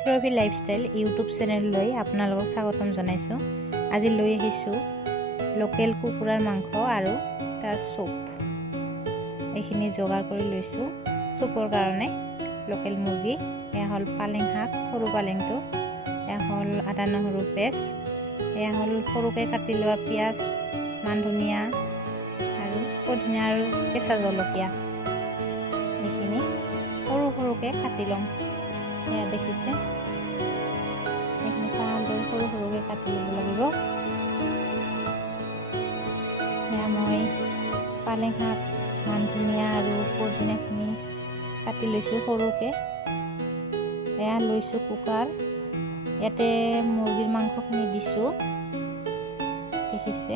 সুৰভি lifestyle YouTube চেনেললৈ আপোনালোকক স্বাগতম জনাইছোঁ। আজি লৈ আহিছোঁ লোকেল কুকুৰাৰ মাংস আৰু তাৰ চুপ। এইখিনি যোগাৰ কৰি লৈছোঁ চুপৰ কাৰণে। লোকেল মুৰ্গী, এয়া হ'ল পালেং শাক, সৰু পালেংটো, এয়া হ'ল আদা নহৰু পেষ্ট, এয়া হ'ল সৰুকৈ কাটি লোৱা পিঁয়াজ, মান ধনিয়া আৰু পদিনা আৰু কেঁচা জলকীয়া। এইখিনি সৰু সৰুকৈ কাটি ল'ম। এয়া দেখিছে, এইখিনি ভালদৰে সৰু সৰুকৈ কাটি ল'ব লাগিব। এয়া মই পালেং শাক, মান ধনিয়া আৰু পদিনাখিনি কাটি লৈছোঁ সৰুকৈ। এয়া লৈছোঁ কুকাৰ, ইয়াতে মুৰ্গীৰ মাংসখিনি দিছোঁ, দেখিছে,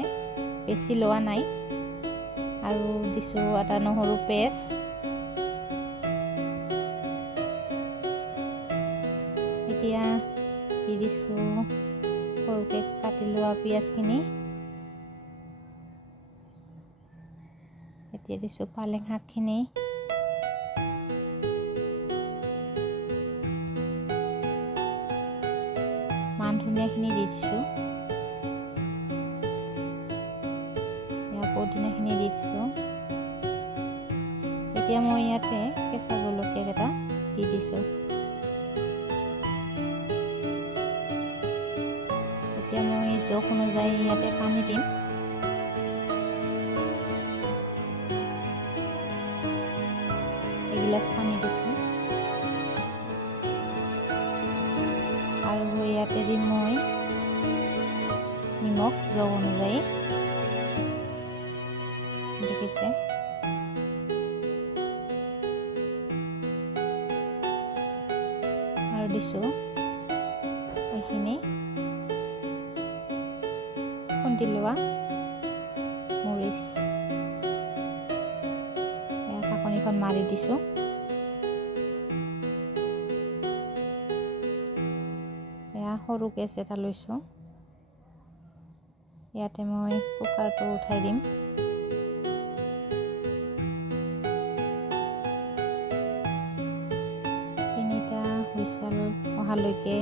বেছি লোৱা নাই। আৰু দিছোঁ আদা নহৰু পেষ্ট, এতিয়া দি দিছোঁ সৰুকৈ কাটি লোৱা পিঁয়াজখিনি, এতিয়া দিছোঁ পালেং শাকখিনি, মান ধনিয়াখিনি দি দিছোঁ, পদিনাখিনি দি দিছোঁ। এতিয়া মই ইয়াতে কেঁচা জলকীয়া কেইটা দি দিছোঁ। এতিয়া মই জোখ অনুযায়ী ইয়াতে পানী দিম। এগিলাচ পানী দিছোঁ আৰু ইয়াতে দিম মই নিমখ জোখ অনুযায়ী, দেখিছে। আৰু দিছোঁ এইখিনি খুন্দি লোৱা মৰিচ, ঢাকনিখন মাৰি দিছোঁ। এয়া সৰু গেছ এটা লৈছোঁ, ইয়াতে মই কুকাৰটো উঠাই দিম। হুইচেল অহালৈকে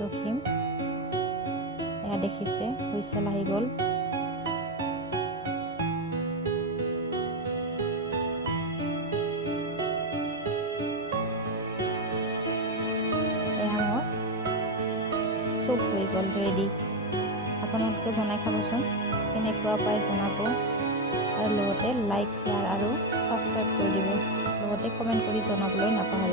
ৰখিম। এয়া দেখিছে, হুইচেল আহি গ'ল। এয়া মোৰ চুপ হৈ গ'ল, ৰেডি। আপোনালোকে বনাই খাবচোন, কেনেকুৱা পাই জনাব, আৰু লগতে লাইক, শ্বেয়াৰ আৰু ছাবস্ক্ৰাইব কৰি দিব, লগতে কমেণ্ট কৰি জনাবলৈ নাপাহৰিব।